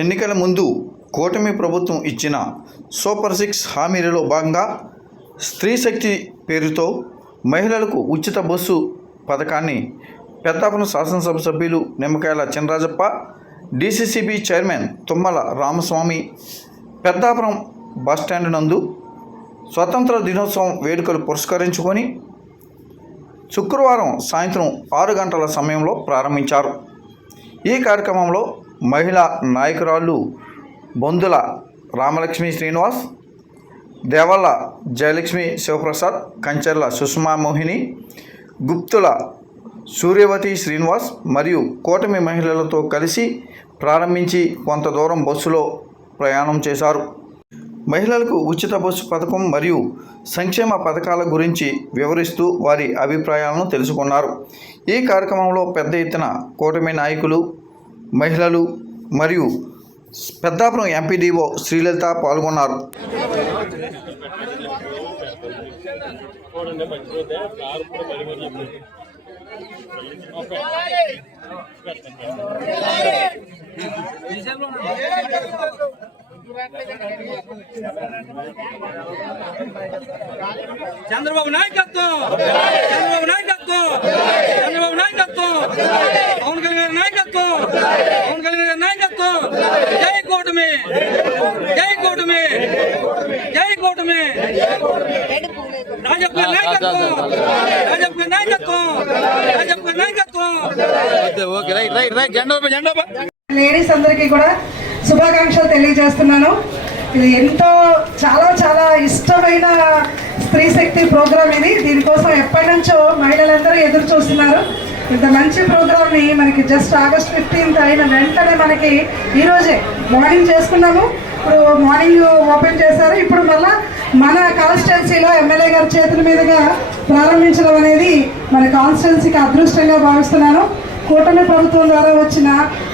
ఎన్నికల ముందు కూటమి ప్రభుత్వం ఇచ్చిన సూపర్ సిక్స్ హామీలలో భాగంగా స్త్రీ శక్తి పేరుతో మహిళలకు ఉచిత బస్సు పథకాన్ని పెద్దాపురం శాసనసభ సభ్యులు Nimmakayala Chinarajappa DCCB chairman Tummala Ramaswamy Peddapuram bus stand నందు స్వతంత్ర దినోత్సవం వేడుకలు పురస్కరించుకొని శుక్రవారం సాయంత్రం ఆరు గంటల సమయంలో ప్రారంభించారు. ఈ కార్యక్రమంలో మహిళా నాయకురాళ్ళు బొందుల రామలక్ష్మి శ్రీనివాస్ దేవల్ల జయలక్ష్మి శివప్రసాద్ కంచర్ల సుష్మా మోహిని గుప్తుల సూర్యవతి శ్రీనివాస్ మరియు కూటమి మహిళలతో కలిసి ప్రారంభించి కొంత దూరం బస్సులో ప్రయాణం చేశారు. మహిళలకు ఉచిత బస్సు పథకం మరియు సంక్షేమ పథకాల గురించి వివరిస్తూ వారి అభిప్రాయాలను తెలుసుకున్నారు. ఈ కార్యక్రమంలో పెద్ద ఎత్తున కూటమి నాయకులు మహిళలు మరియు పెద్దాపురం ఎంపీడీఓ శ్రీలలిత పాల్గొన్నారు. చంద్రబాబు నాయకత్వం! చంద్రబాబు నాయకత్వం చంద్రబాబు నాయకత్వం పవన్ కళ్యాణ్ గారి నాయకత్వం పవన్ కళ్యాణ్ గారి నాయకత్వం జై కూటమి జై కూటమి జై కూటమి నాయకత్వం రాజప్ప నాయకత్వం రాజప్ప నాయకత్వం ఓకే రైట్ రైట్ రైట్ జెండా జెండా లేడీస్ అందరికీ కూడా శుభాకాంక్షలు తెలియజేస్తున్నాను. ఇది ఎంతో చాలా చాలా ఇష్టమైన స్త్రీ శక్తి ప్రోగ్రామ్ ఇది. దీనికోసం ఎప్పటి నుంచో మహిళలందరూ ఎదురు చూస్తున్నారు. ఇంత మంచి ప్రోగ్రామ్ని మనకి జస్ట్ ఆగస్ట్ ఫిఫ్టీన్త్ అయిన వెంటనే మనకి ఈరోజే మార్నింగ్ చేసుకున్నాము. ఇప్పుడు మార్నింగ్ ఓపెన్ చేశారు. ఇప్పుడు మళ్ళా మన కాన్స్టిట్యున్సీలో ఎమ్మెల్యే గారి చేతుల మీదుగా ప్రారంభించడం అనేది మన కాన్స్టిట్యున్సీకి అదృష్టంగా భావిస్తున్నాను. కూటమి ప్రభుత్వం ద్వారా వచ్చిన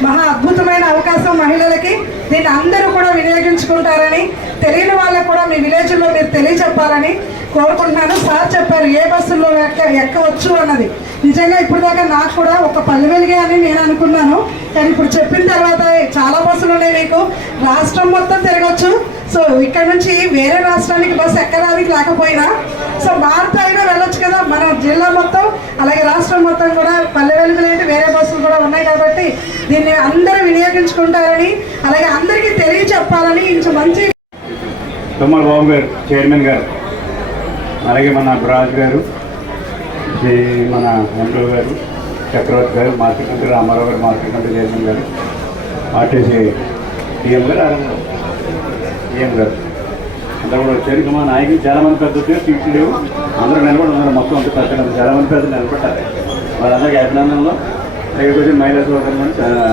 మహా అద్భుతమైన అవకాశం మహిళలకి దీన్ని అందరూ కూడా వినియోగించుకుంటారని తెలియని వాళ్ళకు కూడా మీ విలేజ్లో మీరు తెలియచెప్పాలని కోరుకుంటున్నాను. సార్ చెప్పారు ఏ బస్సుల్లో ఎక్క ఎక్కవచ్చు అన్నది. నిజంగా ఇప్పుడు దాకా నాకు కూడా ఒక పల్లె వెలిగే అని నేను అనుకున్నాను. కానీ ఇప్పుడు చెప్పిన తర్వాత చాలా బస్సులు ఉన్నాయి మీకు. రాష్ట్రం మొత్తం తిరగచ్చు. సో ఇక్కడ నుంచి వేరే రాష్ట్రానికి బస్సు ఎక్కడానికి లేకపోయినా సో భారత అయినా వెళ్ళొచ్చు కదా మన జిల్లా మొత్తం. అలాగే రాష్ట్రం మొత్తం కూడా పల్లె వెలుగులేంటి వేరే బస్సులు కూడా ఉన్నాయి కాబట్టి దీన్ని అందరూ వినియోగించుకుంటారని అలాగే అందరికీ తెలియచెప్పాలని ఇంత మంచి తుమ్మల బాబు గారు చైర్మన్ గారు అలాగే మన బ్రాజ్ గారు ఈ మన ఎండో గారు చక్రవర్తి గారు మార్కెట్ మంత్రి రామారావు గారు మార్కెట్ మంత్రి చైర్మన్ గారు ఆర్టీసీ డిఎం గారు గారు డిఎం గారు. అంతా కూడా వచ్చారు. ఇంకా మా నాయకులు చాలామంది పెద్ద వచ్చారు సీట్లు లేవు. అందరూ నిలబడి ఉన్నారు. మొత్తం అంతా కట్టడం చాలామంది పెద్ద నిలబడ్డారు. వాళ్ళందరికీ అభినందనలు. ఇక్కడికి వచ్చి మహిళా సోదరులు చాలా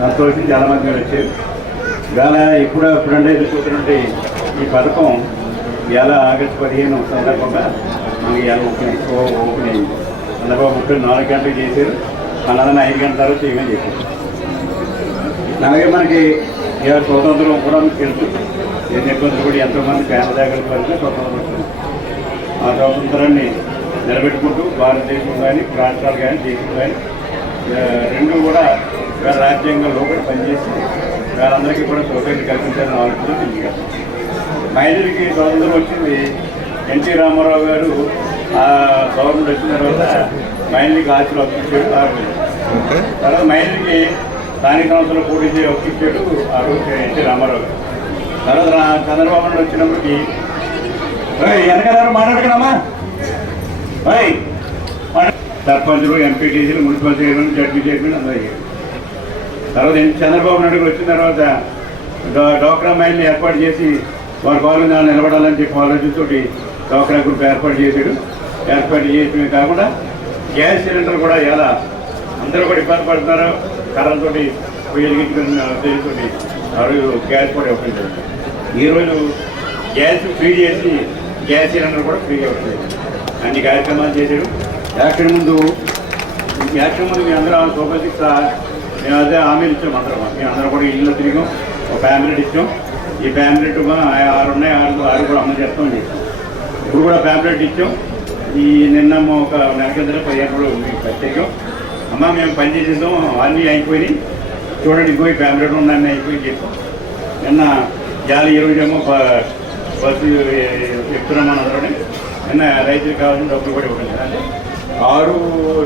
సంతోషించి చాలామంది వచ్చారు. ఇవాళ ఇప్పుడు ఎప్పుడంటే ఎదుర్కొంటున్నట్టు ఈ పథకం ఎలా ఆగస్టు పదిహేను సందర్భంగా మనకి ఎలా ఓపెన్ ఓపెన్ అయింది. చంద్రబాబు ముప్పై నాలుగు గంటలు చేశారు. మళ్ళీ ఐదు గంటల తర్వాత చేయమని చెప్పారు. అలాగే మనకి ఇవాళ స్వతంత్రం కూడా మీకు తెలుసు. ఎన్ని ఇబ్బందులు కూడా ఎంతోమంది పేద జాగ్రత్త పడితే స్వతంత్రం ఆ స్వాతంత్రాన్ని నిలబెట్టుకుంటూ భారతదేశం కానీ రాష్ట్రాలు కానీ దేశం కానీ రెండు కూడా ఇవాళ రాజ్యాంగంలో కూడా పనిచేసి వాళ్ళందరికీ కూడా సౌకర్యం కల్పించాలని ఆలోచన తెలియదు మహిళలకి స్వాతంత్రం వచ్చింది. ఎన్టీ రామారావు గారు ఆ గవర్నమెంట్ వచ్చిన తర్వాత మహిళలకి ఆశలు అప్పించాడు తర్వాత మహిళలకి స్థానిక సంస్థలు పోటీ చేసి ఒప్పించాడు ఆ రోజు ఎన్టీ రామారావు గారు. తర్వాత చంద్రబాబు నాయుడు వచ్చినప్పటికి "ఓయ్, వెనకాల మాట్లాడుకున్నామా ఓయ్, మాట్లా-" సర్పంచులు ఎంపీటీసీలు మున్సిపల్ చైర్మన్ జడ్పీ చైర్మన్ అందరూ అయ్యారు. తర్వాత చంద్రబాబు నాయుడు వచ్చిన తర్వాత డోక్రా మైల్ని ఏర్పాటు చేసి వారి కాలు నిలబడాలని చెప్పి ఆలోచనతో డోక్రా గ్రూప్ ఏర్పాటు చేశాడు ఏర్పాటు చేయడమే కాకుండా గ్యాస్ సిలిండర్ కూడా ఎలా అందరూ కూడా ఇబ్బంది పడుతున్నారు కర్రలతోటి వెలిగించుకున్న ఆ రోజు గ్యాస్ కూడా ఇవ్వడం జరిగింది. ఈరోజు గ్యాస్ ఫ్రీ చేసి గ్యాస్ సిలిండర్ కూడా ఫ్రీ అవుతుంది అన్ని కార్యక్రమాలు చేశాడు యాక్షన్ ముందు యాక్షన్ ముందు మీ అందరూ సూపర్ సిక్స్ మేము అదే హామీలు ఇచ్చాం అందరం మేము అందరం కూడా ఇల్లు తిరిగాం. ఒక ప్యాంప్లెట్ ఇచ్చాం. ఈ ప్యాంప్లెట్ ఆరు ఉన్నాయి. ఆరు ఆరు కూడా అమలు చేస్తామని చెప్పాం. ఇప్పుడు కూడా ప్యాంప్లెట్ ఇచ్చాం. ఈ నిన్న ఒక నెల కింద పదిహేను కూడా ఉంది. ప్రత్యేకం. అమ్మ మేము పని చేసేద్దాం అన్నీ అయిపోయినాయి. చూడండి ఇంకో ఈ ఉన్నాయని ఉందని అయిపోయి చెప్పాం. నిన్న జాలి ఈ బస్సు ఎక్కుతున్నాం అందరూ నిన్న రైతులకు కావాల్సిన డబ్బులు కూడా ఇవ్వండి అంటే ఆరు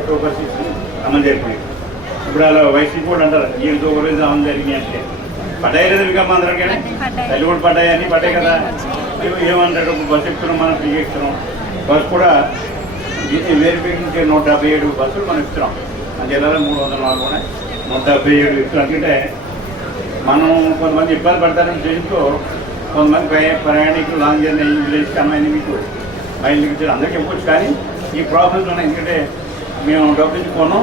సూపర్ సిక్స్ అమలు జరిపింది ఇప్పుడు అలా వైసీపీ కూడా అంటారు సూపర్ సిక్స్ అమలు జరిగినాయి అంటే. పడ్డాయి లేదు ఇంకా అందరికీ తల్లి కూడా పడ్డాయి అన్నీ పడ్డాయి కదా? ఏమంటారు? బస్సు ఎక్కుతున్నాం మనం ఫ్రీ ఎక్కుతున్నాం బస్సు కూడా వేరిఫికేషన్కి నూట డెబ్బై ఏడు బస్సులు మనం ఇస్తున్నాం. మన జిల్లాలో మూడు వందల నాలుగు ఉన్నాయి. నూట డెబ్బై ఏడు ఇస్తున్నాం. అంటే మనం కొంతమంది ఇబ్బంది పడతారని ఉద్దేశంతో కొంతమంది ప్రయా- ప్రయాణికులు లాంగ్ జర్నీ విలేజ్ కన్నా మీకు ఇచ్చారు అందరికీ ఇవ్వచ్చు కానీ ఈ ప్రాబ్లమ్స్ ఉన్నాయి ఎందుకంటే మేము డబ్బులు ఇచ్చి కొన్నాం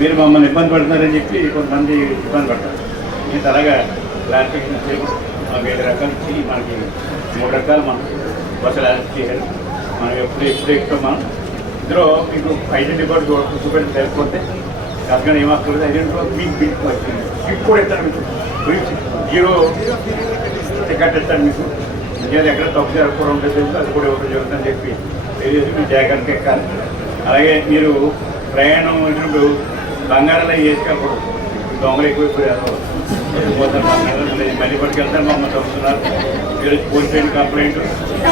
మీరు మమ్మల్ని ఇబ్బంది పడుతున్నారని చెప్పి కొంతమంది ఇబ్బంది పడతారు ఇంత అలాగా క్లారిఫికేషన్ చేయడం మాకు ఏడు రకాలు ఇచ్చి మనకి మూడు రకాలు మనం బస్సులు అరెస్ట్ చేయాలి మనం ఎప్పుడు ఎప్పుడు ఎక్కుతాం మనం. ఇందులో మీకు ఐడెంటిటీ కార్డు చూ- చూపెట్టి తెలిసిపోతే అసలు ఏమవుతుంది ఐడెంటిటీ కార్డు మీకు బిల్ వచ్చింది. బిల్ కూడా ఇస్తాను మీకు. బిల్ జీరో టికెట్ ఇస్తాను మీకు. ఇంకేది ఎక్కడ తప్పు జరగకూడదు ఉంటుంది తెలుసు అది కూడా ఇవ్వడం జరుగుతుందని చెప్పి తెలియజేసి జాగ్రత్త ఎక్కాలి. అలాగే మీరు ప్రయాణం వచ్చినప్పుడు బంగారాలు వేసుకోకూడదు దొంగలు ఎక్కువైపోయారు పోతారు బంగారం లేదు మళ్ళీ పట్టుకెళ్తారు మమ్మల్ని చదువుతున్నారు మీరు పోయిపోయిన కంప్లైంట్.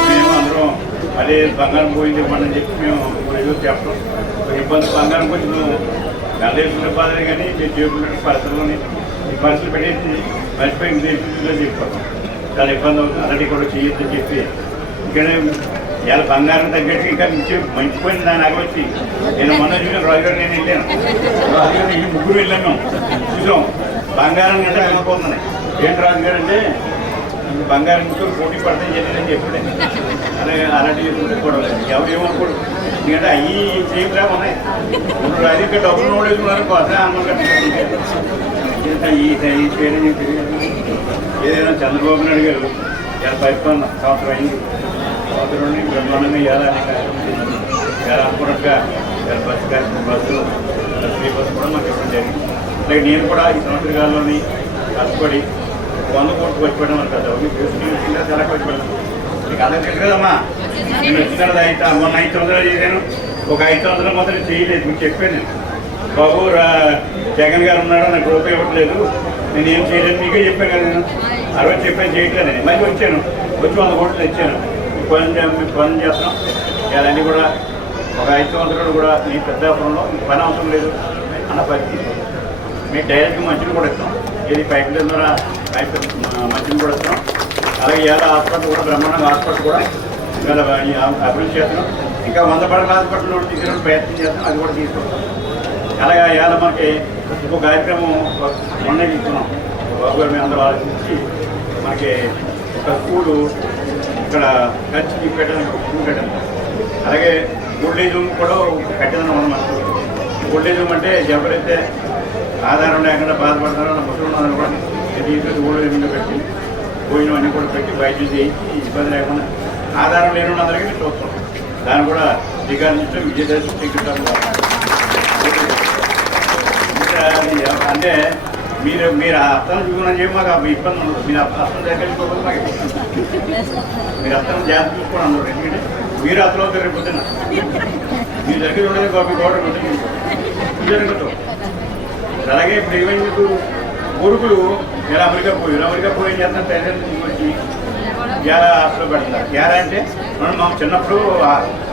మేము అందరం అదే బంగారం పోయింది ఇవ్వండి అని చెప్పి మేము రోజు చెప్పడం. ఇబ్బంది బంగారం పోయి మేము నల్లేసుకునే బాధలే కానీ మీరు చేపట్టిన పరిస్థితుల్లోని ఈ పరిస్థితులు పెట్టేసి మర్చిపోయి ఇంట్లో చాలా ఇబ్బంది అవుతుంది. అలాంటి కూడా చేయొద్దని చెప్పి ఇక్కడ ఇవాళ బంగారం తగ్గట్టు ఇంకా మంచి మంచిపోయింది దాని అగవచ్చి నేను మొన్న చూసిన రాజుగారు నేను వెళ్ళాను రాజుగారు ఈ ముగ్గురు వెళ్ళాము. చూసాం. బంగారం కంటే వెళ్ళిపోతున్నాయి ఏంటి రాజుగారు అంటే బంగారం ముగ్గురు పోటీ పడతాయి చెప్పిందని చెప్పలే అలాగే అలాంటివి కూడా ఎవరు ఏమనుకోడు ఎందుకంటే అవి చేయట్లా ఉన్నాయి ఇప్పుడు అది ఇక్కడ డబ్బులు నోడేసుకున్నారు కొత్త అన్నమాట ఈ ఈ పేరు ఏదైనా చంద్రబాబు నాయుడు గారు ఇలా పరిపాలన సంవత్సరం అయింది. సంవత్సరం నుండి బ్రహ్మాండంగా ఎలా ఎలా అనుకున్నట్టుగా బస్సు కార్యక్రమం బస్సు ఫ్రీ బస్సు కూడా మాకు ఇవ్వడం జరిగింది. అలాగే నేను కూడా ఈ సంవత్సర కాలంలోని కష్టపడి వంద కోట్లు వచ్చి అని కదా. మీకు చాలా ఖర్చు మీకు అందరూ తెలుసు కదమ్మా? నేను వచ్చిన అయితే మొన్న ఐదు వందలు చేశాను. ఒక ఐదు వందలు మాత్రం చేయలేదు. మీకు చెప్పాను నేను. బాబు రా జగన్ గారు ఉన్నాడు నాకు రూపాయి ఇవ్వట్లేదు. నేను ఏం చేయలేదు మీకే చెప్పాను కదా నేను. ఆ రోజు చెప్పాను చేయట్లేదు. నేను మళ్ళీ వచ్చాను. వచ్చి వంద కోట్లు తెచ్చాను. ఈ పని చే- పని చేస్తున్నాం. ఇవన్నీ కూడా ఒక ఐదు వందలు కూడా మీ పెద్దాపురంలో మీకు పని అవసరం లేదు అన్న పరిస్థితి. మీ డైరెక్ట్ మంచిని కూడా ఇస్తాం. ఇది పైపు ద్వారా పైపు మంచిని కూడా ఇస్తాం. అలాగే ఇవాళ హాస్పిటల్ కూడా బ్రహ్మాండంగా హాస్పిటల్ కూడా ఇవాళ అభివృద్ధి చేస్తున్నాం. ఇంకా వంద పడక హాస్పిటల్ తీసుకుని ప్రయత్నం చేస్తున్నాం. అది కూడా తీసుకుంటాం అలాగే ఇవాళ మనకి ఒక కార్యక్రమం మొన్న తీసుకున్నాం బాబు గారు మేము అందరూ ఆలోచించి మనకి ఒక స్కూలు ఇక్కడ ఖర్చు పెట్టడం ఒక అలాగే ఓల్డేజ్ హోమ్ కూడా కట్టిందని మనం మనకు ఓల్డేజ్ హోమ్ అంటే ఎవరైతే ఆధారం లేకుండా బాధపడతారో నా కూడా తీసుకొచ్చి ఓల్డేజ్ హోమ్లో పెట్టి భోజనం అన్నీ కూడా పెట్టి వైద్యం చేయించి ఇబ్బంది లేకుండా ఆధారం లేని అందరికీ చూస్తాం. దాన్ని కూడా శ్రీకారం చుట్టూ విజయదశమి శ్రీకృష్ణ ఇంకా అంటే మీరు మీరు ఆ అర్థం చూసుకున్న చెప్పి మాకు ఆ ఇబ్బంది ఉండదు. మీరు అర్థం దగ్గర మాకు మీరు అర్థం జాగ్రత్త చూసుకోండి అందరూ ఎందుకంటే మీరు అర్థం అవుతారు రేపు పొద్దున్న మీ దగ్గర ఉండదు కాపీ గోడ జరగదు. అలాగే ఇప్పుడు ఏమైంది మీకు? కొడుకులు ఇలా అమెరికా పోయి అమెరికా పోయి ఏం చేస్తున్నారు పేరెంట్స్ తీసుకొచ్చి ఎలా హాస్టల్లో పెడతారు. ఎలా అంటే మనం మా చిన్నప్పుడు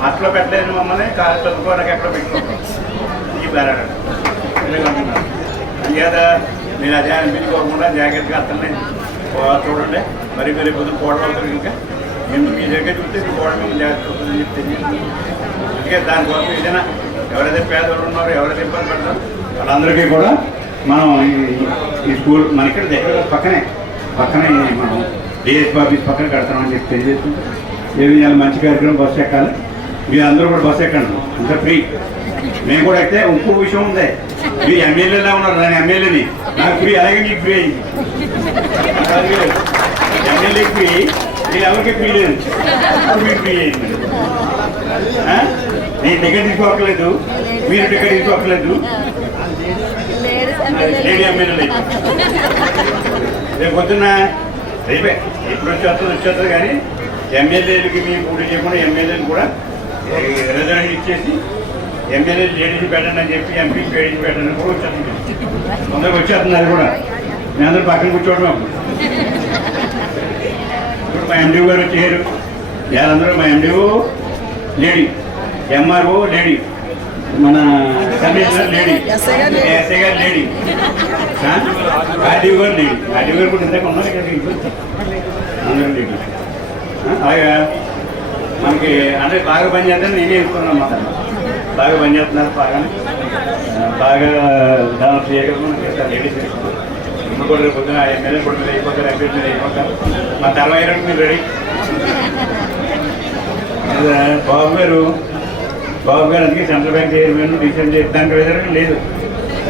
హాస్టల్లో పెట్టలేదు మమ్మల్ని కాలేజ్ చదువుకోవడానికి ఎక్కడ పెట్టుకుంటాం. ఈ పేరెంట్ అంచేత మీరు అదే అనిపించుకోకుండా జాగ్రత్తగా అతన్ని చూడండి. మరి మరి పొద్దు కోడలు ఇంకా మేము మీ దగ్గర చూస్తే మీ కోడ మేము జాగ్రత్త అవుతుందని చెప్తే అందుకే దానికోసం ఏదైనా ఎవరైతే పేదవాళ్ళు ఉన్నారో ఎవరైతే ఇబ్బంది పడతారో వాళ్ళందరికీ కూడా మనం ఈ- స్కూల్ మన ఇక్కడ దగ్గర పక్కనే పక్కనే మనం డిఎస్ ఆఫీస్ పక్కన కడతామని చెప్పి తెలియజేస్తుంటే ఏమి ఇవాళ మంచి కార్యక్రమం బస్సు ఎక్కాలి? మీరు అందరూ కూడా బస్సు ఎక్కండి. అంత ఫ్రీ. మేము కూడా అయితే ఇంకో విషయం ఉంది. మీరు ఎమ్మెల్యేలా ఉన్నారు దాని ఎమ్మెల్యేని నాకు ఫ్రీ అలాగే మీకు ఫ్రీ అయింది ఎమ్మెల్యే ఫ్రీ మీరు ఎవరికి ఫ్రీ లేదు. మీకు ఫ్రీ అయింది నేను టికెట్ తీసుకోవట్లేదు మీరు టికెట్ తీసుకోవట్లేదు లేడీ రేపు పొద్దున్న రేపే ఎప్పుడు వచ్చేస్తుంది వచ్చేస్తుంది కానీ ఎమ్మెల్యేలకి మీ పోటీ చేయకుండా ఎమ్మెల్యేలు కూడా రిజర్వేషన్ ఇచ్చేసి ఎమ్మెల్యేలు లేడీస్ పెట్టండి అని చెప్పి ఎంపీ లేడీస్ పెట్టండి అని కూడా వచ్చేస్తుంది తొందరగా వచ్చేస్తుంది అది కూడా. నేను అందరూ పక్కన కూర్చోవడం ఇప్పుడు మా ఎండిఓ గారు వచ్చారు. వీళ్ళందరూ మా ఎండిఓ లేడీ. MRO lady. మన కమిషనర్ లేడీ. ఎస్ఐ గారు లేడీ. ఆర్డీఓ గారు లేడీ. ఆర్డీఓ గారు కూడా ఇందాక ఉన్నారు కదా ఇంట్లో. అందరూ లేడీ. అలాగా మనకి అంటే బాగా పని చేద్దాం నేనే చెప్తున్నాను అన్నమాట. బాగా పని చేస్తున్నారు బాగా బాగా డెవలప్ చేయగలరు లేడీస్ ఇప్పుడు. కూడా రేపు పొద్దున ఎమ్మెల్యే కూడా మీరు అయిపోతారు ఎంపీ మీరు అయిపోతారు. మా తర్వాత ఇరవై మీరు రెడీ. బాబు గారు బాబు గారు అందుకే సెంట్రల్ బ్యాంక్ చైర్మన్ డిసైడ్ చేయడానికి వ్యతిరేకం లేదు.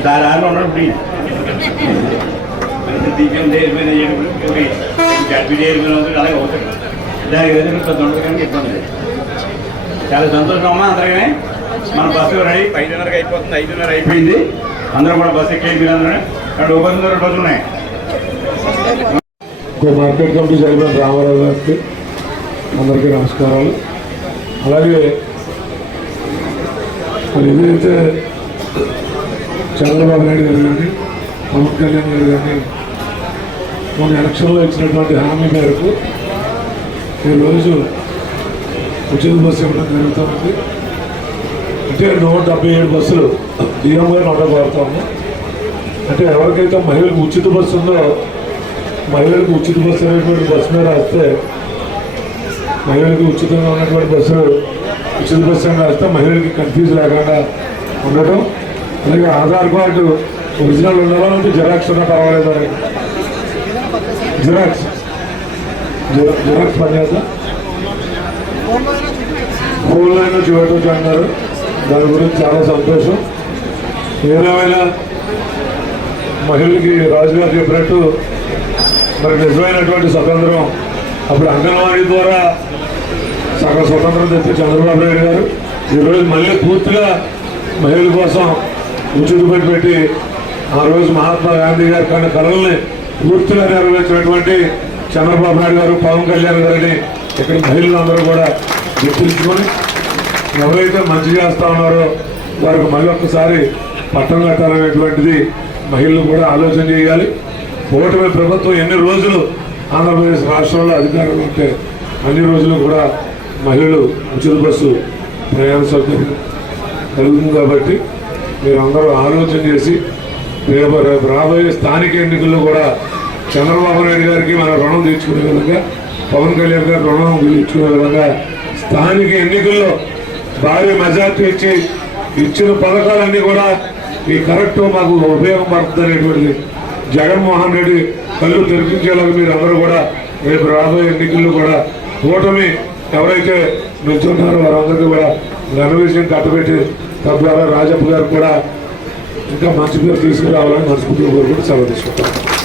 దాని ఆరు ఉన్నాడు ప్లీజ్ దీపం చైర్మన్ అయ్యేటప్పుడు జడ్పీ చైర్మన్ అవుతుంది అలాగే అవుతుంది దానికి వెళ్ళిన పెద్ద ఉండదు కానీ ఇబ్బంది. లేదు చాలా సంతోషం అమ్మా అందరికీ. మన బస్సు రెడీ ఐదున్నరకి అయిపోతుంది ఐదున్నర అయిపోయింది. అందరూ కూడా బస్సు ఎక్కేది మీరు అందరూ అక్కడ ఒకరిన్నర బస్సులు ఉన్నాయి. మార్కెట్ కమిటీ చైర్మన్ రామారావు గారికి అందరికీ నమస్కారాలు. అలాగే మరి ఏదైతే చంద్రబాబు నాయుడు గారు కానీ పవన్ కళ్యాణ్ గారు కానీ మన ఎలక్షన్లో ఇచ్చినటువంటి హామీ మేరకు ఈరోజు ఉచిత బస్సు ఇవ్వడం జరుగుతుంది. అంటే నూట డెబ్బై ఏడు బస్సులు డిఎంఓ నూట కోరుతాము అంటే ఎవరికైతే మహిళలకు ఉచిత బస్సు ఉందో మహిళలకు ఉచిత బస్సు అనేటువంటి బస్సు మీద రాస్తే మహిళలకు ఉచితంగా ఉన్నటువంటి బస్సు ఉచిత బస్సు అని రాస్తే మహిళలకి కన్ఫ్యూజ్ లేకుండా ఉండటం. అలాగే ఆధార్ కార్డు ఒరిజినల్ ఉండాలా అంటే జిరాక్స్ ఉన్నా పర్వాలేదు? అని జిరాక్స్. జిరా- జిరాక్స్ పని చేస్తా ఫోన్ లైన్ చూడటం అన్నారు దాని గురించి చాలా సంతోషం. ఏదేమైనా మహిళలకి రాజుగారు చెప్పినట్టు మరి నిజమైనటువంటి స్వతంత్రం అప్పుడు అంగన్వాడీ ద్వారా సగం స్వతంత్రం తెచ్చి చంద్రబాబు నాయుడు గారు. ఈరోజు మళ్ళీ పూర్తిగా మహిళల కోసం ఉచితపెట్టి పెట్టి ఆ రోజు మహాత్మా గాంధీ గారి కన్న కళల్ని పూర్తిగా నెరవేర్చినటువంటి చంద్రబాబు నాయుడు గారు పవన్ కళ్యాణ్ గారిని ఇక్కడ మహిళలందరూ కూడా గుర్తించుకొని ఎవరైతే మంచి చేస్తా ఉన్నారో వారికి మళ్ళీ ఒక్కసారి పట్టం కట్టాలనేటువంటిది మహిళలు కూడా ఆలోచన చేయాలి. ఓటమి ప్రభుత్వం ఎన్ని రోజులు ఆంధ్రప్రదేశ్ రాష్ట్రంలో అధికారంలో ఉంటే అన్ని రోజులు కూడా మహిళలు ఉచిత బస్సు ప్రయాణ సౌకర్యం కలుగుతుంది కాబట్టి మీరందరూ ఆలోచన చేసి రేపు రేపు రాబోయే స్థానిక ఎన్నికల్లో కూడా చంద్రబాబు నాయుడు గారికి మన రుణం తీర్చుకునే విధంగా పవన్ కళ్యాణ్ గారి రుణం తీర్చుకునే విధంగా స్థానిక ఎన్నికల్లో భారీ మెజార్టీ ఇచ్చి ఇచ్చిన పథకాలన్నీ కూడా ఈ కరెక్ట్ మాకు ఉపయోగపడుతుంది అనేటువంటిది జగన్మోహన్ రెడ్డి కళ్ళు తెరిపించేలాగా మీరు అందరూ కూడా రేపు రాబోయే ఎన్నికల్లో కూడా కూటమి ఎవరైతే నిల్చున్నారో వారందరికీ కూడా ఘన విషయం కట్టబెట్టి తద్వారా రాజప్ప గారు కూడా ఇంకా మంచి పేరు తీసుకురావాలని మనస్ఫూర్తిగా కోరుకుంటూ సెలవు తీసుకుంటాను